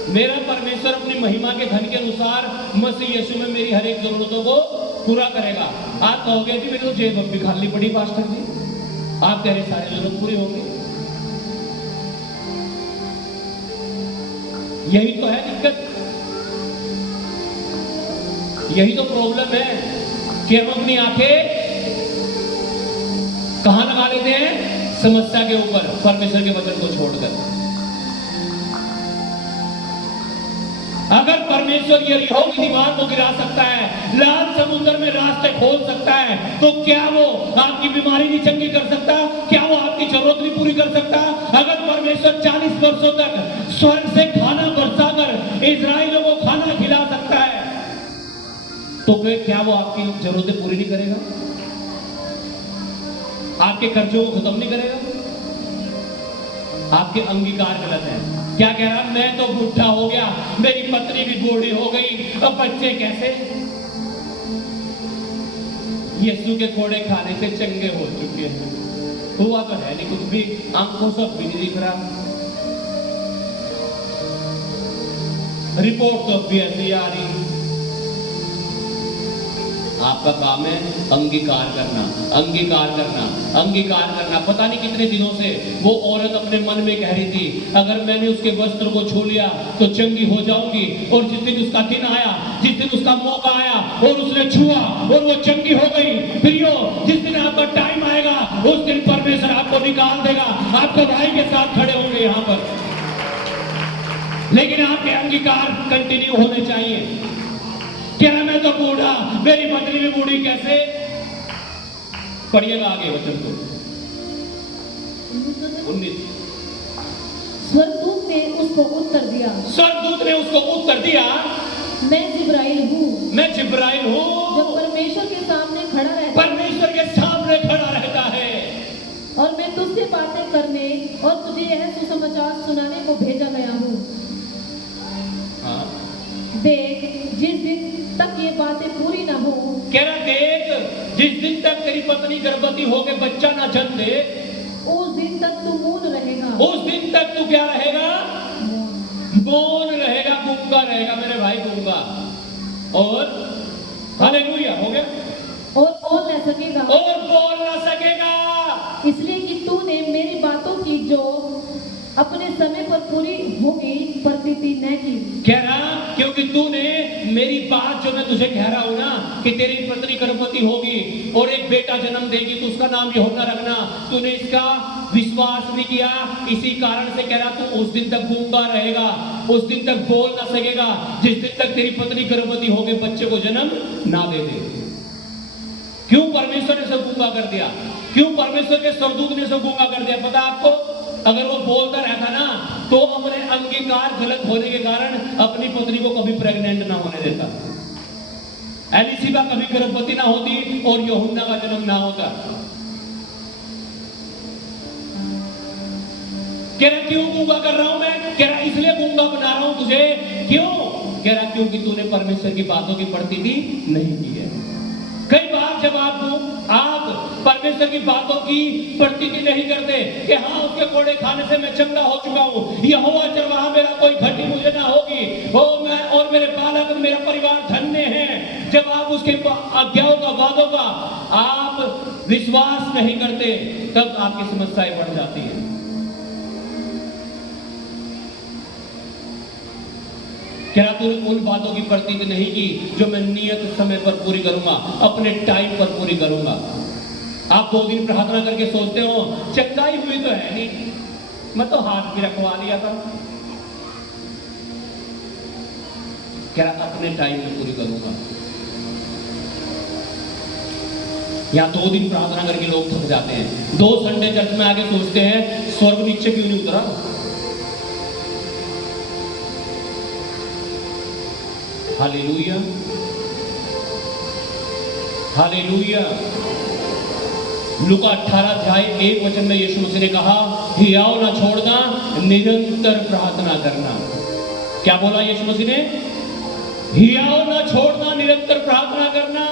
मेरा परमेश्वर अपनी महिमा के धन के अनुसार मसीह यीशु में मेरी हर एक जरूरतों को पूरा करेगा। आप कहोगे कि मेरी तो जेब अब भी खाली पड़ी पास्टर जी, आप कह रहे सारी जरूरत पूरी होगी। यही तो है दिक्कत, यही तो प्रॉब्लम है कि हम अपनी आंखें कहां लगा लेते हैं? समस्या के ऊपर, परमेश्वर के वचन को छोड़कर। अगर परमेश्वर यरीहो की दीवार को गिरा सकता है, लाल समुद्र में रास्ते खोल सकता है, तो क्या वो आपकी बीमारी नहीं चंगी कर सकता? क्या वो आपकी जरूरत नहीं पूरी कर सकता? अगर परमेश्वर 40 वर्षों तक स्वर्ग से खाना बरसाकर इजराइलियों को खाना खिला सकता है, तो फिर क्या वो आपकी जरूरतें पूरी नहीं करेगा? आपके कर्जों को खत्म नहीं करेगा? आपके अंगीकार गलत है। क्या कह रहा? मैं तो बूढ़ा हो गया, मेरी पत्नी भी बूढ़ी हो गई, अब बच्चे कैसे? यीशु के कोड़े खाने से चंगे हो चुके हैं, हुआ तो है नहीं कुछ भी, आंखों से भी नहीं दिख रहा, रिपोर्ट तो भी ऐसी आ रही। आपका काम है अंगीकार करना, अंगीकार करना, अंगीकार करना। पता नहीं कितने दिनों से वो औरत अपने मन में कह रही थी, अगर मैंने उसके वस्त्र को छू लिया तो चंगी हो जाऊंगी। और जिस दिन उसका दिन आया, जिस दिन उसका मौका आया और उसने छुआ और वो चंगी हो गई। प्रियो, जिस दिन आपका टाइम आएगा उस दिन परमेश्वर आपको निकाल देगा, आपको भाई के साथ खड़े होंगे यहाँ पर, लेकिन आपके अंगीकार कंटिन्यू होने चाहिए। क्या मैं तो बूढ़ा, मेरी पत्नी भी बूढ़ी, कैसे? पढ़िएगा आगे वचन को। 19। स्वर्गदूत ने उसको उत्तर दिया, स्वर्गदूत ने उसको उत्तर दिया, मैं जिब्राइल हूँ, मैं जिब्राइल हूँ, जो परमेश्वर के सामने खड़ा रहता, परमेश्वर के सामने खड़ा रहता है, और मैं तुझसे बातें करने और तुझे यह सुसमाचार सुनाने को भेजा गया हूँ। हाँ। देख, जिस दिन तक ये बातें पूरी ना हो, कह रहा देख, जिस दिन तक तेरी पत्नी गर्भवती होके बच्चा ना जन्म दे, उस दिन तक तू मौन रहेगा। उस दिन तक तू क्या रहेगा? मौन रहेगा, गूंगा रहेगा मेरे भाई, गूंगा। और हालेलुया, हो गया। और बोल न सकेगा, और बोल ना सकेगा, इसलिए कि तूने मेरी बातों की जो अपने समय पर पूरी होगी प्रतीति न की। कह रहा क्योंकि तूने मेरी बात जो मैं तुझे कह रहा हूं ना कि तेरी पत्नी गर्भवती होगी और एक बेटा जन्म देगी, तो उसका नाम यूहन्ना रखना, तूने इसका विश्वास नहीं किया। इसी कारण से कह रहा तू उस दिन तक गूंगा रहेगा, उस दिन तक बोल ना सकेगा, जिस दिन तक तेरी पत्नी गर्भवती होगी बच्चे को जन्म ना दे दे। क्यों परमेश्वर ने सब गूंगा कर दिया? क्यों परमेश्वर के स्वर्गदूत ने सब गूंगा कर दिया? पता आपको? अगर वो बोलता रहता ना तो अपने अंगीकार गलत होने के कारण अपनी पत्नी को कभी प्रेग्नेंट ना होने देता, एलिशिबा कभी गर्भवती ना होती और यूहन्ना का जन्म ना होता। कह रहा क्यों गूंगा कर रहा हूं मैं? कह रहा इसलिए गूंगा बना रहा हूं तुझे। क्यों? कह रहा क्योंकि तूने परमेश्वर की बातों की प्रतीति नहीं की है। कई बार जब आप परमेश्वर की बातों की प्रतीति नहीं करते कि हाँ उसके कोड़े खाने से मैं चंगा हो चुका हूं, यहोवा चरवाहा मेरा कोई घटी मुझे ना होगी, हो मैं और मेरे बालक मेरा परिवार धन्य है। जब आप उसके आज्ञाओं का वादों का आप विश्वास नहीं करते तब आपकी समस्याएं बढ़ जाती है। क्या तूने उन बातों की प्रतीति नहीं की जो मैं नियत समय पर पूरी करूंगा, अपने टाइम पर पूरी करूंगा। आप 2 दिन प्रार्थना करके सोचते हो चंगाई हुई तो है नहीं, मैं तो हाथ भी रखवा लिया था। क्या अपने टाइम में पूरी करूंगा। यहां 2 दिन प्रार्थना करके लोग थक जाते हैं, 2 संडे चर्च में आके सोचते हैं स्वर्ग नीचे क्यों नहीं उतरा। Hallelujah, hallelujah. लूका 18:1 में यीशु मसीह ने कहा हियाव ना छोड़ना, निरंतर प्रार्थना करना। क्या बोला यीशु मसीह ने? हियाव ना छोड़ना, निरंतर प्रार्थना करना।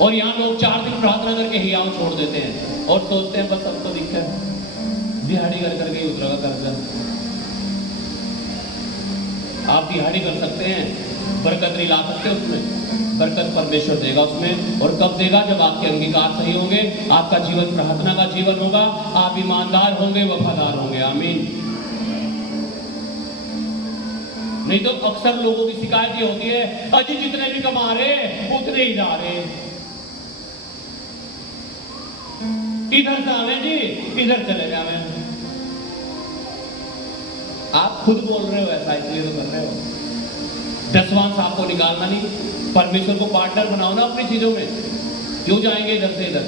और यहां लोग 4 दिन प्रार्थना करके हियाव छोड़ देते हैं और सोचते हैं बस अब तो दिक्कत दिहाड़ी कर करके उतरेगा कर्जा। आप दिहाड़ी कर सकते हैं, बरकत नहीं ला सकते उसमें। बरकत परमेश्वर देगा उसमें, और कब देगा? जब आपके अंगीकार सही होंगे, आपका जीवन प्रार्थना का जीवन होगा, आप ईमानदार होंगे, वफादार होंगे। आमीन। नहीं तो अक्सर लोगों की शिकायत ये होती है अजी जितने भी कमा रहे उतने ही जा रहे, इधर से आवे जी इधर चले जावे। आप खुद बोल रहे हो ऐसा, इसलिए तो कर रहे हो। दसवांश आपको निकालना नहीं, परमेश्वर को पार्टनर बनाओ ना अपनी चीजों में। क्यों जाएंगे इधर से इधर?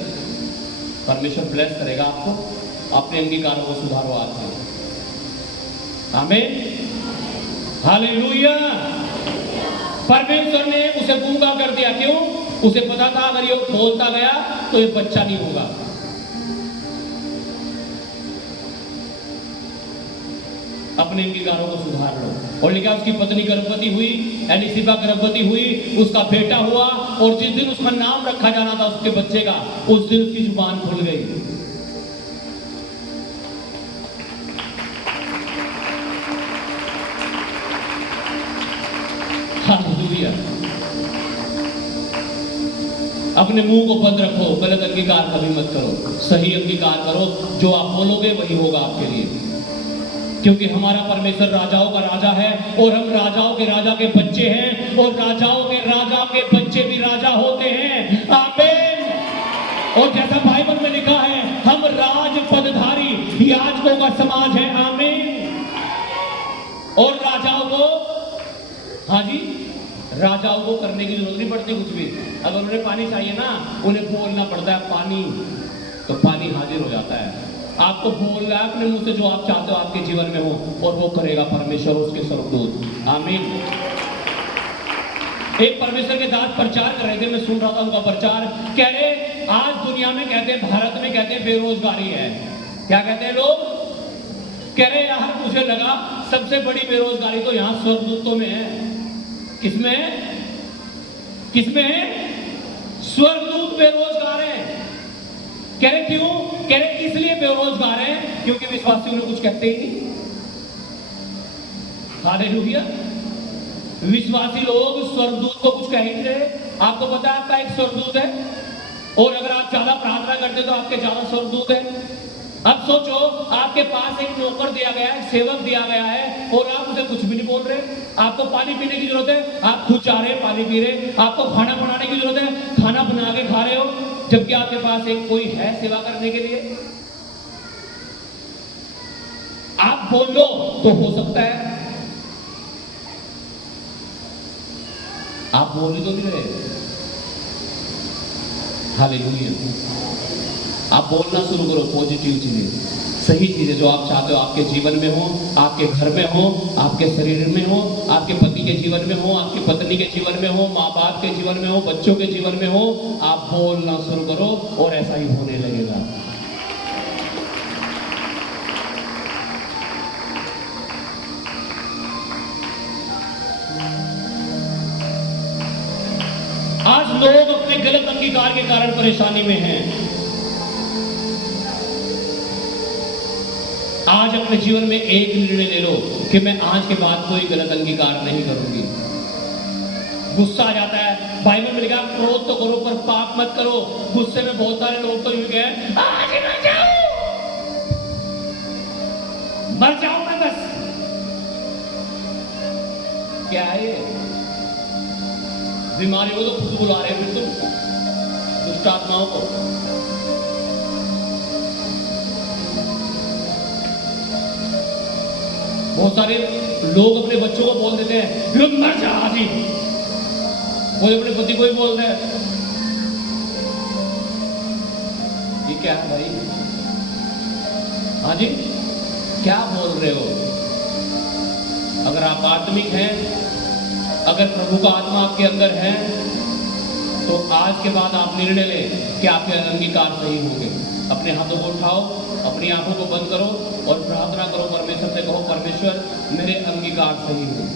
परमेश्वर ब्लेस करेगा आपको। अपने अंगीकारों को सुधारो आज से। आमीन, हालेलुया। परमेश्वर ने उसे गूंगा कर दिया। क्यों? उसे पता था अगर ये बोलता गया तो ये बच्चा नहीं होगा। अपने अंगीकारों को सुधार लो। और लिखा उसकी पत्नी गर्भवती हुई, एलिशिबा गर्भवती हुई, उसका बेटा हुआ, और जिस दिन उसका नाम रखा जाना था उसके बच्चे का, उस दिन उसकी जुबान खुल गई। हालेलुया। अपने मुंह को बंद रखो, गलत अंगीकार कभी मत करो, सही अंगीकार करो। जो आप बोलोगे वही होगा आपके लिए, क्योंकि हमारा परमेश्वर राजाओं का राजा है और हम राजाओं के राजा के बच्चे हैं, और राजाओं के राजा के बच्चे भी राजा होते हैं। आमीन। और जैसा बाइबल में लिखा है हम राज पदधारी याजकों का समाज है। आमीन। और राजाओं को, हाँ जी, राजाओं को करने की जरूरत नहीं पड़ती कुछ भी। अगर उन्हें पानी चाहिए ना, उन्हें बोलना पड़ता है पानी, तो पानी हाजिर हो जाता है। आपको बोल रहा है अपने मुंह से जो आप चाहते हो आपके जीवन में हो, और वो करेगा परमेश्वर, उसके स्वर्गदूत। आमीन। एक परमेश्वर के दास प्रचार कर रहे थे, मैं सुन रहा था उनका प्रचार। कह रहे आज दुनिया में कहते हैं, भारत में कहते हैं बेरोजगारी है। क्या कहते हैं लोग? कह रहे यार मुझे लगा सबसे बड़ी बेरोजगारी तो यहाँ स्वर्गदूतों में है। किसमें है? किसमें है? स्वर्गदूत बेरोजगार है। कह रहे क्यों? कह रहे इसलिए बेरोजगार है क्योंकि विश्वासी उन्हें कुछ कहते ही नहीं। हालेलुया। विश्वासी लोग स्वर्गदूत को कुछ कह ही नहीं रहे। आपको पता है आपका एक स्वर्गदूत है, और अगर आप ज्यादा प्रार्थना करते तो आपके ज्यादा स्वर्गदूत है। अब सोचो आपके पास एक नौकर दिया गया है, सेवक दिया गया है, और आप उसे कुछ भी नहीं बोल रहे। आपको पानी पीने की जरूरत है, आप खुद जा रहे हैं पानी पी रहे। आपको खाना बनाने की जरूरत है, खाना बना के खा रहे हो, जबकि आपके पास एक कोई है सेवा करने के लिए। आप बोल लो तो हो सकता है, आप बोल ही तो नहीं रहे। हालेलुया। आप बोलना शुरू करो पॉजिटिव चीजें, सही चीजें जो आप चाहते हो आपके जीवन में हो, आपके घर में हो, आपके शरीर में हो, आपके पति के जीवन में हो, आपकी पत्नी के जीवन में हो, माँ बाप के जीवन में हो, बच्चों के जीवन में हो। आप बोलना शुरू करो और ऐसा ही होने लगेगा। अपने गलत अंगीकार के कारण परेशानी में हैं। आज अपने जीवन में एक निर्णय ले लो कि मैं आज के बाद कोई गलत अंगीकार नहीं करूंगी। गुस्सा आ जाता है, बाइबल में लिखा है क्रोध तो करो पर पाप मत करो। गुस्से में बहुत सारे लोग तो यूं कहे आज ही मर जाओ मैं बस। क्या है ये? बीमारी को तो खुद बुला रहे हैं फिर तुम, दुष्ट आत्माओं को। बहुत सारे लोग अपने बच्चों को बोल देते हैं मर जा आज ही, कोई अपने पति को ही बोल रहे हैं। ये क्या है भाई? हाँ जी, क्या बोल रहे हो? अगर आप आत्मिक हैं, अगर प्रभु का आत्मा आपके अंदर है, तो आज के बाद आप निर्णय लें कि आपके अंगीकार सही होंगे। अपने हाथों को उठाओ, अपनी आंखों को बंद करो और प्रार्थना करो, परमेश्वर से कहो परमेश्वर मेरे अंगीकार सही हो,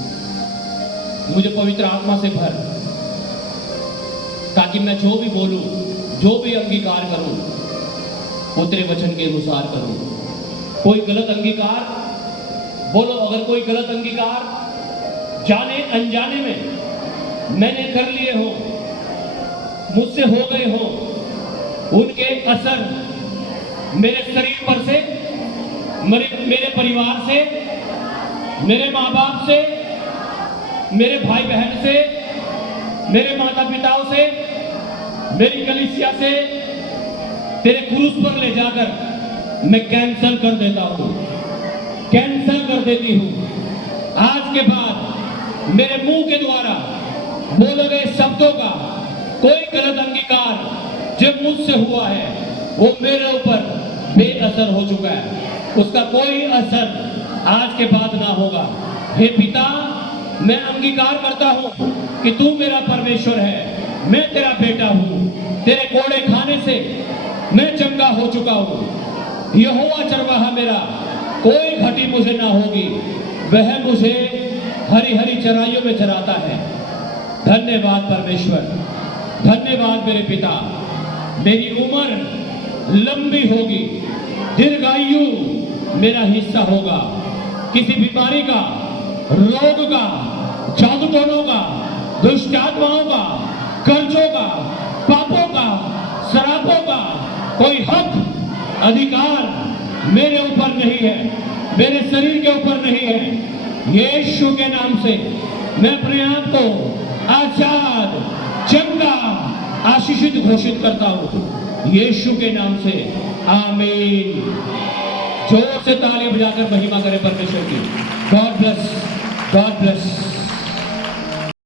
मुझे पवित्र आत्मा से भर, ताकि मैं जो भी बोलूं, जो भी अंगीकार करूं, वो तेरे वचन के अनुसार करूं। कोई गलत अंगीकार बोलो, अगर कोई गलत अंगीकार जाने अनजाने में मैंने कर लिए हो, मुझसे हो गए हो, उनके असर मेरे शरीर पर से, मेरे परिवार से, मेरे माँ बाप से, मेरे भाई बहन से, मेरे माता पिताओं से, मेरी कलीसिया से, तेरे क्रूस पर ले जाकर मैं कैंसल कर देता हूं, कैंसल कर देती हूं। आज के बाद मेरे मुंह के द्वारा बोले गए शब्दों का कोई गलत अंगीकार जो मुझसे हुआ है वो मेरे ऊपर बेअसर हो चुका है, उसका कोई असर आज के बाद ना होगा। हे पिता, मैं अंगीकार करता हूं कि तू मेरा परमेश्वर है, मैं तेरा बेटा हूं, तेरे कोड़े खाने से मैं चंगा हो चुका हूं। यहोवा चरवाहा मेरा, कोई घटी मुझे ना होगी, वह मुझे हरी हरी चराइयों में चराता है। धन्यवाद परमेश्वर, धन्यवाद मेरे पिता। मेरी उम्र लंबी होगी, दीर्घायु मेरा हिस्सा होगा। किसी बीमारी का, रोग का, जादू टोनों का, दुष्ट आत्माओं का, कर्जों का, पापों का, शराबों का कोई हक अधिकार मेरे ऊपर नहीं है, मेरे शरीर के ऊपर नहीं है। यीशु के नाम से मैं अपने आप को आजाद, चंगा, आशीषित घोषित करता हूं, यीशु के नाम से, आमीन। जोर से ताली बजाकर महिमा करें परमेश्वर की। God bless, God bless.